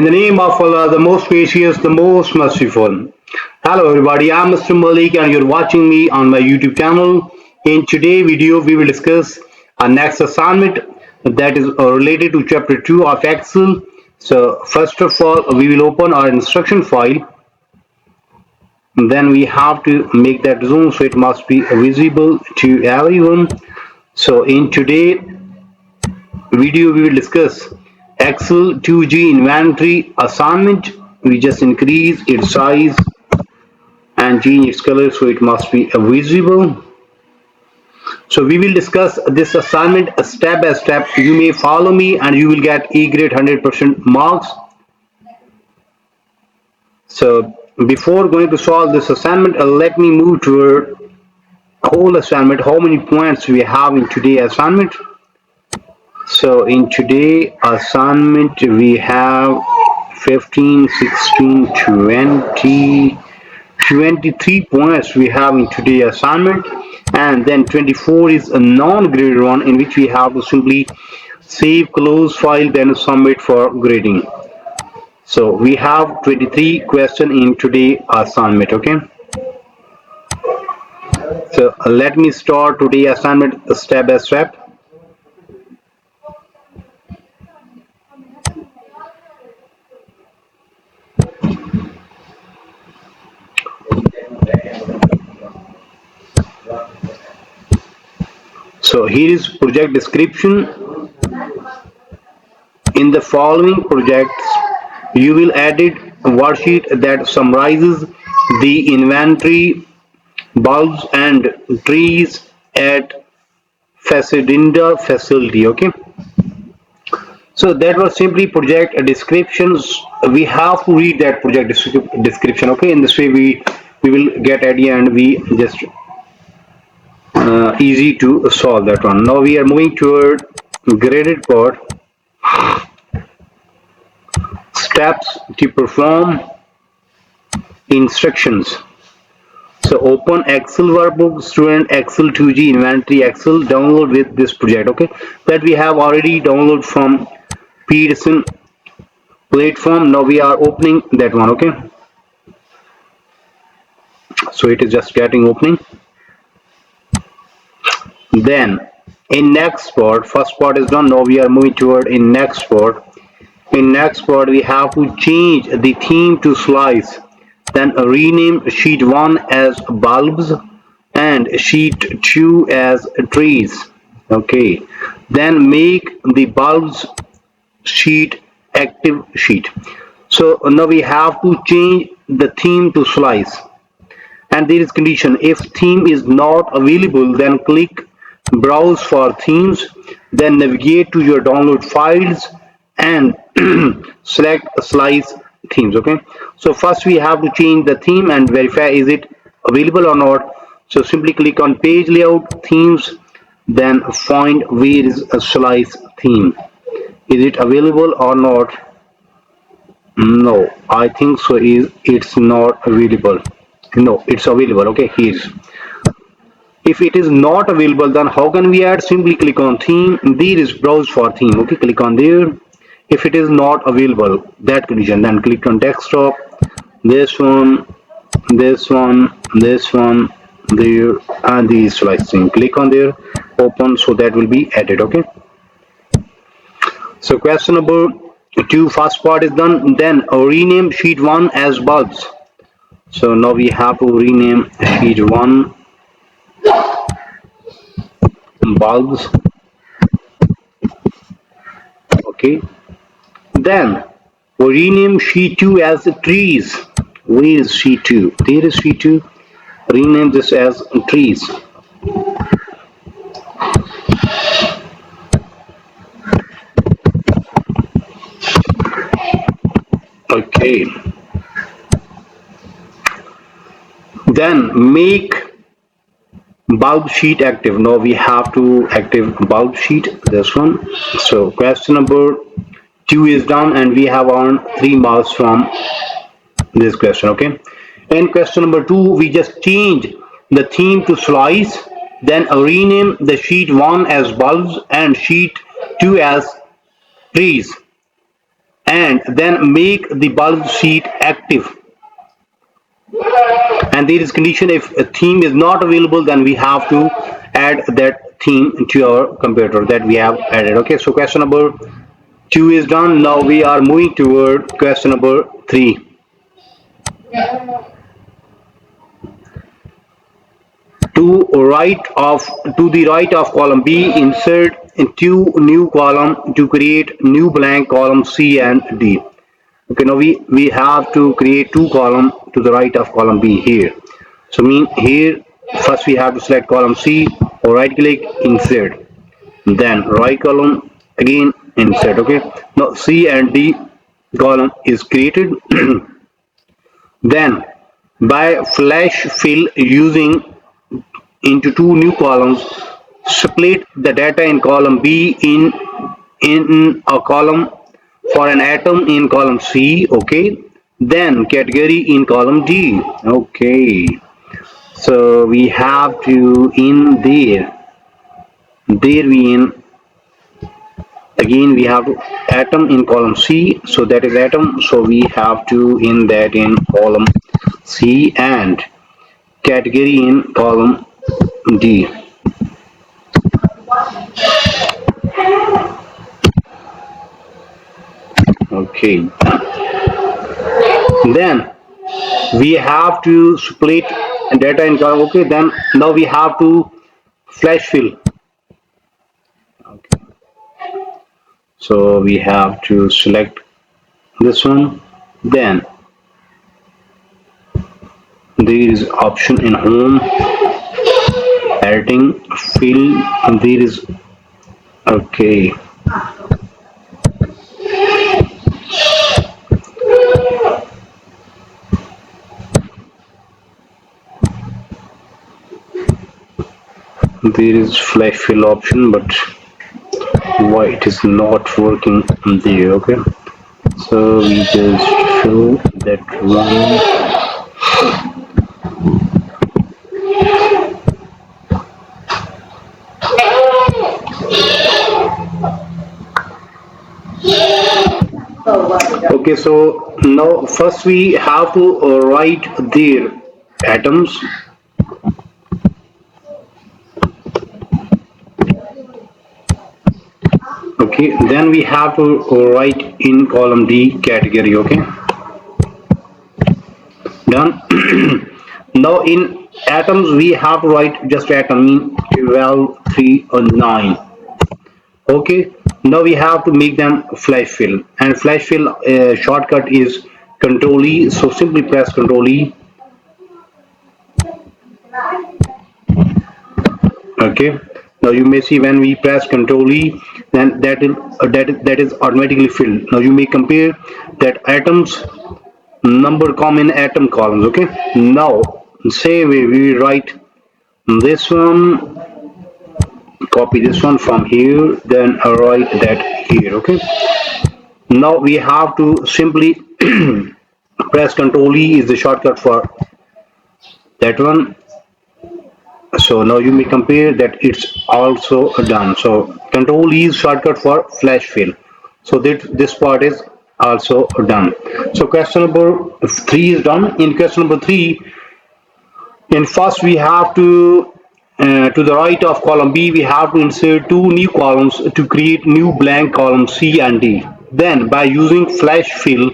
In the name of Allah, the most gracious, the most merciful. Hello everybody, I'm Mr. Malik and you're watching me on my YouTube channel. In today's video, we will discuss our next assignment that is related to chapter 2 of Excel. So first of all, we will open our instruction file. Then we have to make that zoom so it must be visible to everyone. So in today's video, we will discuss Excel 2G inventory assignment. We just increase its size and change its color so it must be visible. So we will discuss this assignment step by step. You may follow me and you will get A grade 100% marks. So before going to solve this assignment, let me move toward whole assignment, how many points we have in today's assignment. So in today's assignment we have 15, 16, 20, 23 points we have in today's assignment, and then 24 is a non-graded one in which we have to simply save, close file, then submit for grading. So we have 23 questions in today's assignment. Okay, so let me start today's assignment step by step. So here is project description. In the following projects, you will edit a worksheet that summarizes the inventory, bulbs and trees at Fazenda facility. Okay. So that was simply project descriptions. We have to read that project description. Okay. In this way, we will get idea and we just easy to solve that one. Now we are moving toward graded part. Steps to perform instructions. So open Excel workbook, student Excel 2G inventory Excel, download with this project. Okay, that we have already downloaded from Pearson platform. Now we are opening that one. Okay, so it is just getting opening. Then in next part, first part is done. Now we are moving toward in next part. In next part we have to change the theme to slice, then rename sheet 1 as bulbs and sheet 2 as trees. Okay, then make the bulbs sheet active sheet. So now we have to change the theme to slice, and there is condition: if theme is not available, then click browse for themes, then navigate to your download files and select slice themes. Okay, so first we have to change the theme and verify is it available or not. So simply click on page layout, themes, then find where is a slice theme. Is it available or not? No, I think so. It's not available? No, it's available. Okay, here's. If it is not available, then how can we add? Simply click on theme. There is browse for theme. Okay, click on there. If it is not available, that condition, then click on desktop. This one, this one, this one, there, and these slicing. Click on there, open, so that will be added. Okay. So question number 2, first part is done. Then rename sheet 1 as bulbs. So now we have to rename sheet 1 bulbs. Okay, then we rename sheet 2 as trees. Where is sheet 2? There is sheet 2. Rename this as trees. Okay, then make bulb sheet active. Now we have to active bulb sheet, this one. So question number 2 is done and we have earned 3 marks from this question. Okay, in question number 2 we just change the theme to slice, then rename the sheet 1 as bulbs and sheet 2 as trees, and then make the bulk sheet active. And there is condition, if a theme is not available, then we have to add that theme to our computer that we have added. Okay, so question number 2 is done. Now we are moving toward question number 3. To the right of column B, insert two new column to create new blank column C and D. Okay, now we have to create two column to the right of column B here. So mean here first we have to select column C, or right click, insert, then right column, again insert. Okay, now C and D column is created. Then by flash fill using into two new columns, split the data in column B in a column for an atom in column C. Okay, then category in column D. Okay, so we have to in there we in, again we have to atom in column C, so that is atom, so we have to in that in column C, and category in column D. Okay, then we have to split data in column. Okay, then now we have to flash fill. Okay, so we have to select this one, then there is option in home, editing, fill, and there is, okay, there is flash fill option, but why it is not working there? Okay, so we just show that one. Okay, so now first we have to write their atoms. Okay, then we have to write in column D category. Okay, done. Now in atoms we have to write just atom in 12, 3 or 9. Okay, now we have to make them flash fill, and flash fill shortcut is Control E, so simply press Control E. Okay, now you may see when we press Control E, then that is automatically filled. Now you may compare that atoms number common atom columns. Okay, now say we write this one, copy this one from here, then write that here. Okay, now we have to simply press Control E is the shortcut for that one. So now you may compare that it's also done. So Control E is shortcut for flash fill, so that this part is also done. So question number 3 is done. In question number 3, in first we have to the right of column B, we have to insert two new columns to create new blank column C and D. Then by using flash fill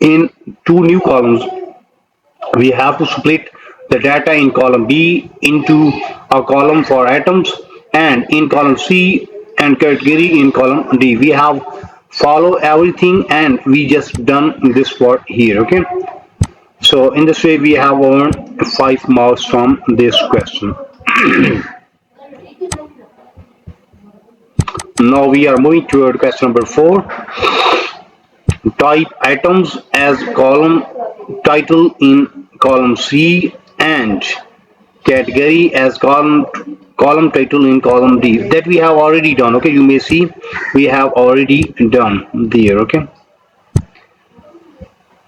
in two new columns, we have to split the data in column B into a column for atoms, and in column C, and category in column D. We have follow everything, and we just done this part here. Okay, so in this way we have earned 5 marks from this question. Now we are moving toward question number 4. Type atoms as column title in column C, and category as column title in column D. That we have already done. Okay, you may see we have already done there. Okay,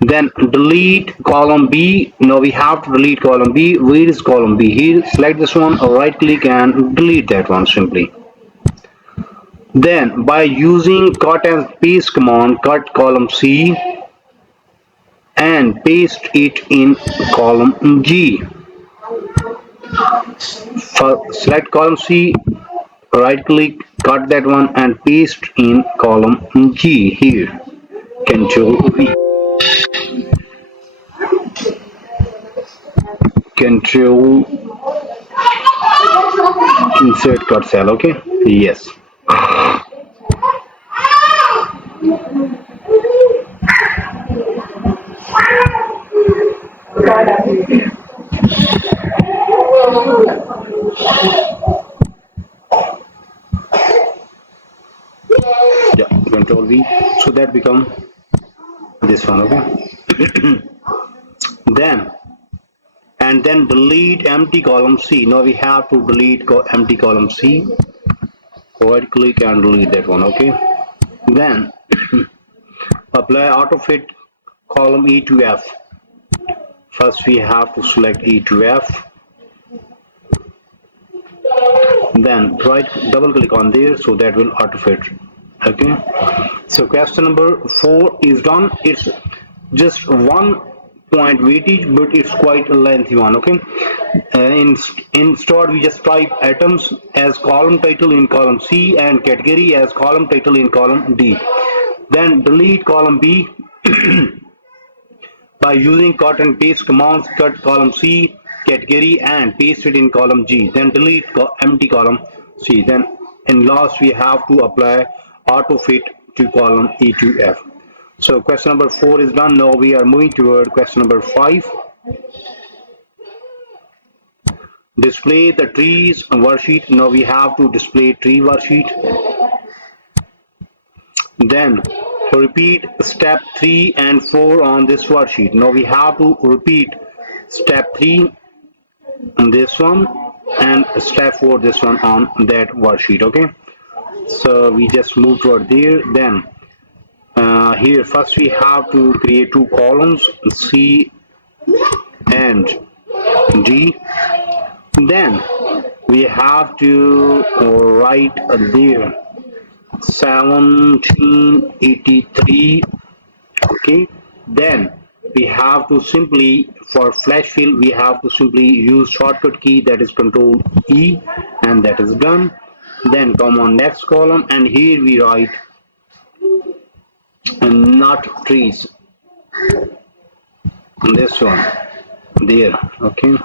then delete column B. Now we have to delete column B. Where is column B? Here, select this one, or right click and delete that one simply. Then by using cut and paste command, cut column C and paste it in column G. Select column C, right click, cut that one and paste in column G here. Control V. Control insert cut cell. Okay. Yes. Yeah. Control V. So that become this one. Okay. Then and then delete empty column C. Now we have to delete empty column C. Right click and delete that one. Okay. Then apply auto fit column E to F. First we have to select E to F. Then right double click on there, so that will auto fit. Okay. So question number 4 is done. It's just 1 point weightage, but it's quite a lengthy one. Okay. In start we just type atoms as column title in column C and category as column title in column D. Then delete column B by using cut and paste commands. Cut column C category and paste it in column G. Then delete empty column C. Then in last we have to apply auto fit to column E to F. So question number 4 is done. Now we are moving toward question number 5. Display the trees worksheet. Now we have to display tree worksheet. Then repeat step 3 and 4 on this worksheet. Now we have to repeat step 3 on this one and step 4 this one on that worksheet. Okay, so we just move toward there. Then here first we have to create 2 columns, C and D. Then we have to write there 1783. Okay, then we have to simply, for flash fill we have to simply use shortcut key, that is Control E, and that is done. Then come on next column and here we write not trees, this one there. Okay,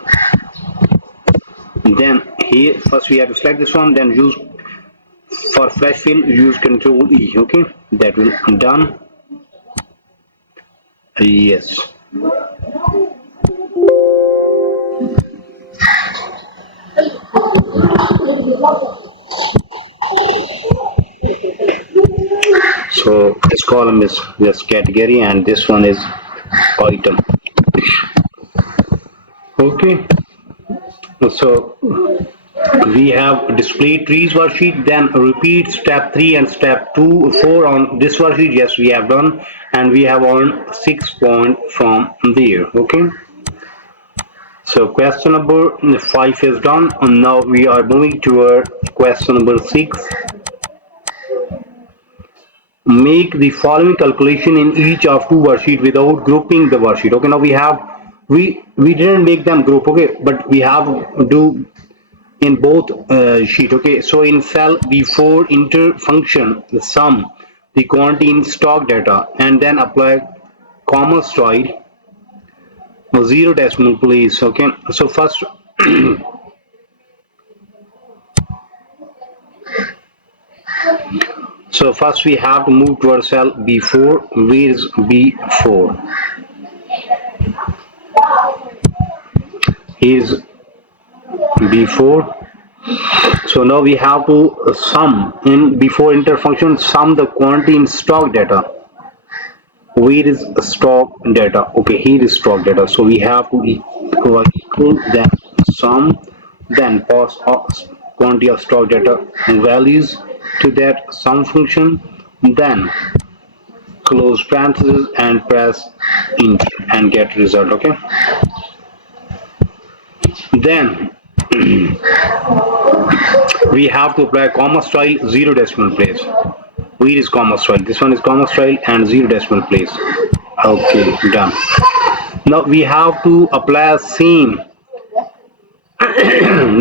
then here first we have to select this one, then use for flash fill use Control E. Okay, that will be done. Yes. So this column is just category and this one is item. Okay, so we have display trees worksheet. Then repeat step 3 and step 4 on this worksheet. Yes, we have done, and we have earned 6 points from there. Okay, so question number 5 is done, and now we are moving toward question number 6. Make the following calculation in each of 2 worksheet without grouping the worksheet. Okay, now we didn't make them group. Okay, but we have to do in both sheet. Okay, so in cell B4 enter function the sum the quantity in stock data and then apply comma stride 0 decimal place. Okay, so first so first we have to move to our cell B4. Where is B4? Is B4. So now we have to sum in B4 enter function, sum the quantity in stock data. Where is stock data? Okay, here is stock data. So we have to equal then sum, then pass quantity of stock data values to that sum function, then close parentheses and press enter and get result. Okay, then we have to apply comma style, zero decimal place. Where is comma style? This one is comma style and zero decimal place. Okay, done. Now we have to apply same.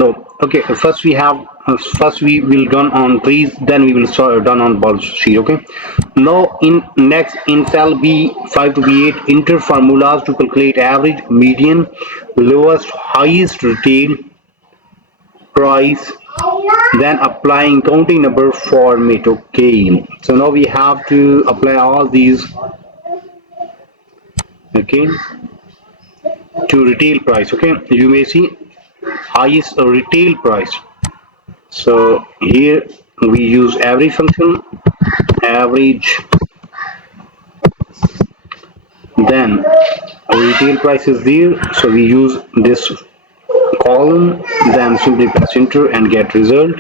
No, okay, first we will done on trees, then we will start done on ball sheet. Okay, now in cell b5 to b8, enter formulas to calculate average, median, lowest, highest retail price, then applying counting number format. Okay, so now we have to apply all these, okay, to retail price. Okay, you may see highest retail price. So here we use average function, average, then retail price is there, so we use this column, then simply press enter and get result.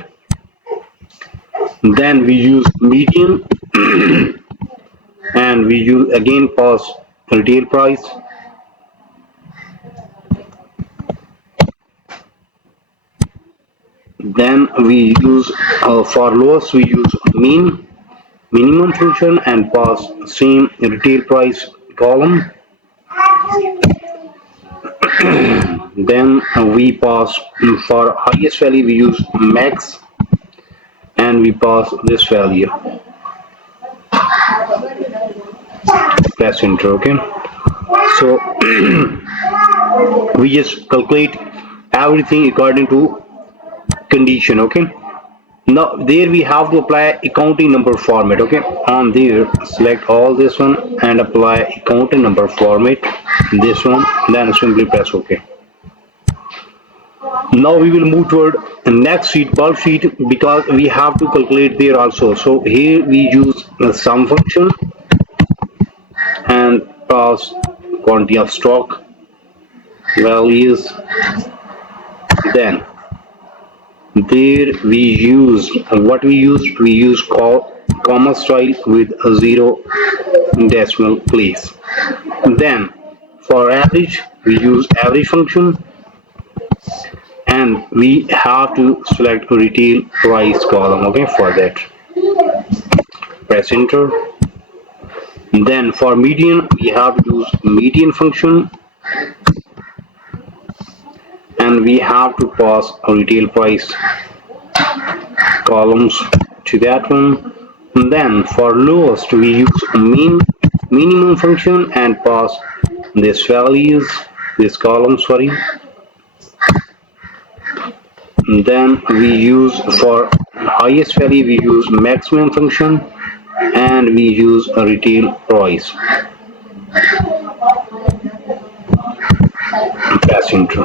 Then we use median and we use again pass retail price. Then we use for lowest we use minimum function and pass same retail price column. Then we pass for highest value we use max and we pass this value. Press enter. Okay, so we just calculate everything according to condition. Okay, now there we have to apply accounting number format. Okay, on there select all this one and apply accounting number format, this one, then simply press OK. Now we will move toward the next sheet, bulk sheet, because we have to calculate there also. So here we use the sum function and pass quantity of stock values. Then there we use what we use comma style with a zero decimal place. Then for average we use average function and we have to select retail price column. Okay, for that press enter. Then for median we have to use median function and we have to pass retail price columns to that one. And then for lowest we use minimum function and pass this values, this column, sorry. And then we use for highest value we use maximum function and we use a retail price. Press enter.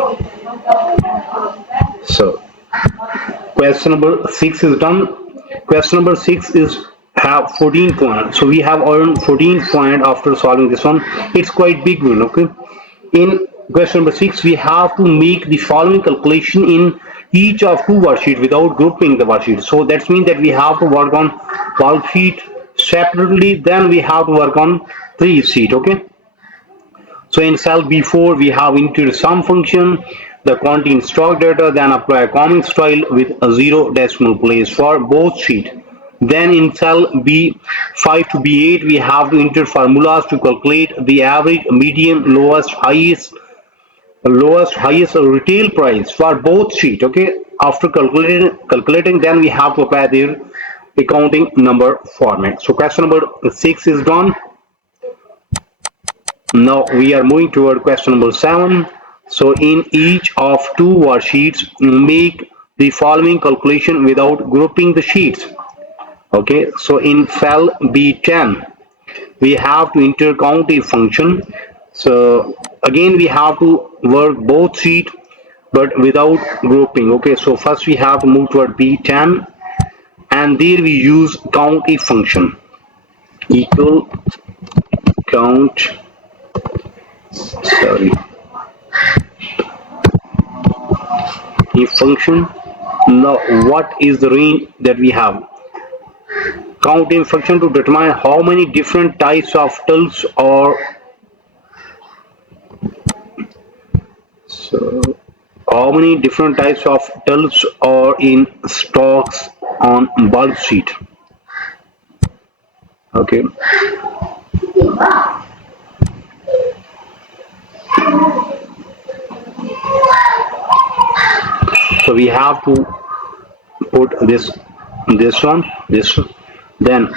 So question number 6 is done. Question number 6 is have 14 points. So we have earned 14 points after solving this one. It's quite big one. Okay, in question number 6 we have to make the following calculation in each of two worksheets without grouping the worksheet. So that means that we have to work on worksheet separately, then we have to work on three sheet. Okay, so in cell B4 we have entered sum function, the quantity in stock data, then apply a common style with a zero decimal place for both sheet. Then in cell B5 to B8 we have to enter formulas to calculate the average, median, lowest, highest retail price for both sheet. Okay, after calculating then we have to apply their accounting number format. So question number 6 is done. Now we are moving toward question number 7. So in each of two worksheets make the following calculation without grouping the sheets. Okay, so in cell B10 we have to enter count if function. So again we have to work both sheet but without grouping. Okay, so first we have to move toward B10 and there we use count if function equal count, sorry, if function. Now what is the range that we have? Count in function to determine how many different types of tools or so How many different types of tulps are in stocks on bulb sheet? Okay, so we have to put this one. Then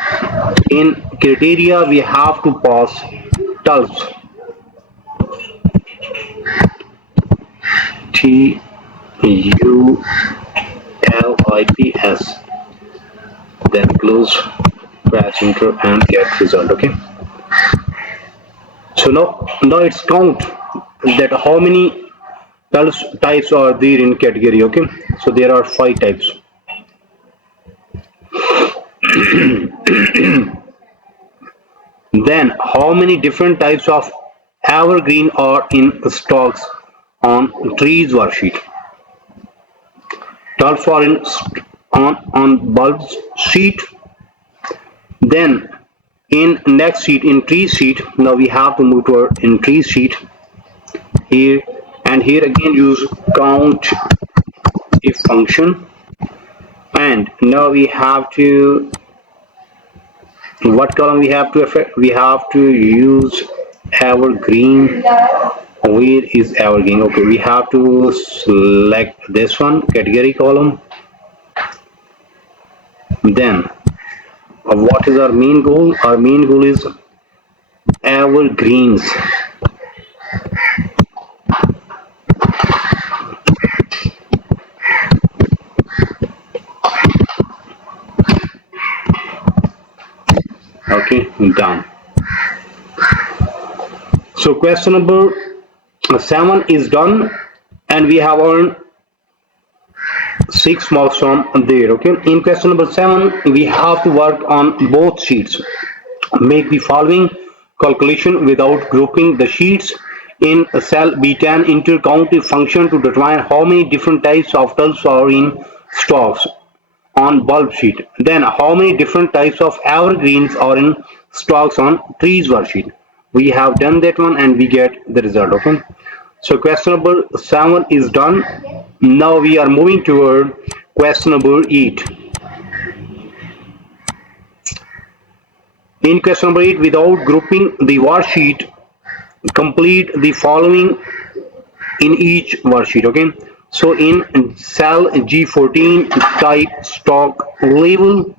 in criteria we have to pass tulps, TULIPS, then close, press enter and get result. Okay, so now it's count that how many types are there in category. Okay, so there are 5 types. Then how many different types of evergreen are in stocks on trees worksheet? 12 are in on bulbs sheet. Then in next sheet, in tree sheet, now we have to move to our in tree sheet here, and here again use count if function, and now we have to, what column we have to affect? We have to use evergreen. Where is evergreen? Okay, we have to select this one, category column. Then what is our main goal? Our main goal is evergreens. Okay, done. So question number 7 is done, and we have earned 6 marks from there. Okay, in question number 7 we have to work on both sheets. Make the following calculation without grouping the sheets. In cell B10, enter countif function to determine how many different types of tulps are in stocks on bulb sheet. Then how many different types of evergreens are in stocks on trees worksheet. We have done that one and we get the result. Okay, so question number 7 is done. Now we are moving toward question number 8. In question number 8, without grouping the worksheet, complete the following in each worksheet. Okay, so in cell G14, type stock label.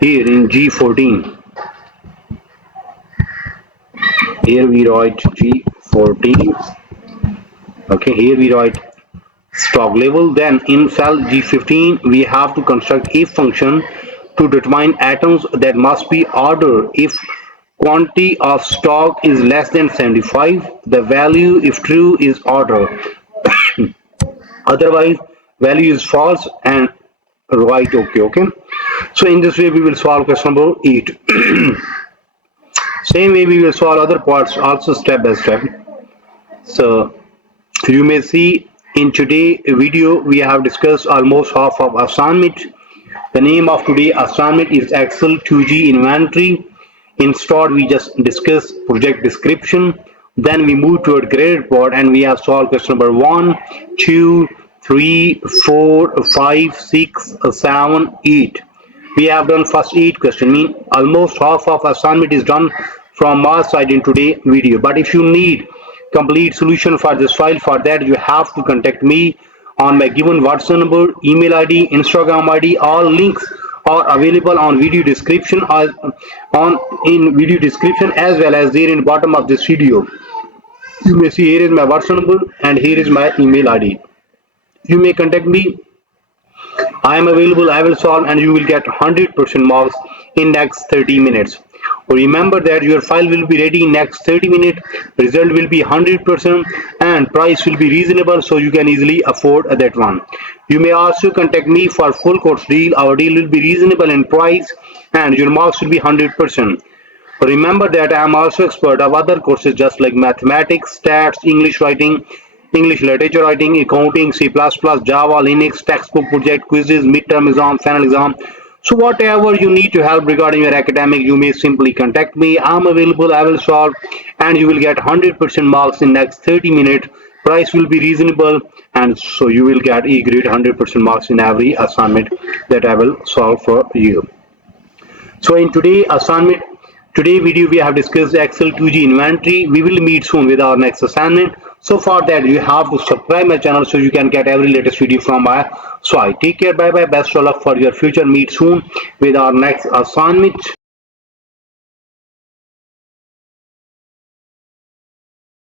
Here in G14, here we write G14. Okay, here we write stock label. Then in cell G15 we have to construct if function to determine atoms that must be ordered. If quantity of stock is less than 75, the value if true is order, otherwise value is false, and write okay. Okay, so in this way we will solve question number 8. Same way we will solve other parts also step by step. So you may see in today's video we have discussed almost half of assignment. The name of today's assignment is Excel 2G inventory. In start we just discussed project description. Then we move toward grade report and we have solved question number 1, 2, 3, 4, 5, 6, 7, 8. We have done first 8 questions. Mean almost half of assignment is done from our side in today's video. But if you need complete solution for this file, for that you have to contact me on my given WhatsApp number, email ID, Instagram ID. All links are available on video description, in video description, as well as there in bottom of this video. You may see here is my WhatsApp number and here is my email ID. You may contact me. I am available, I will solve, and you will get 100% marks in next 30 minutes. Remember that your file will be ready in next 30 minutes, result will be 100%, and price will be reasonable, so you can easily afford that one. You may also contact me for full course deal. Our deal will be reasonable in price and your marks will be 100%. Remember that I am also expert of other courses just like mathematics, stats, English writing, English literature writing, accounting, C++, Java, Linux, textbook project, quizzes, midterm exam, final exam. So whatever you need to help regarding your academic, you may simply contact me. I'm available, I will solve, and you will get 100% marks in next 30 minutes price will be reasonable, and so you will get E grade 100% marks in every assignment that I will solve for you. So in today video we have discussed Excel 2G inventory. We will meet soon with our next assignment. So for that you have to subscribe my channel so you can get every latest video from my side. Take care, bye bye, best of luck for your future. Meet soon with our next assignment.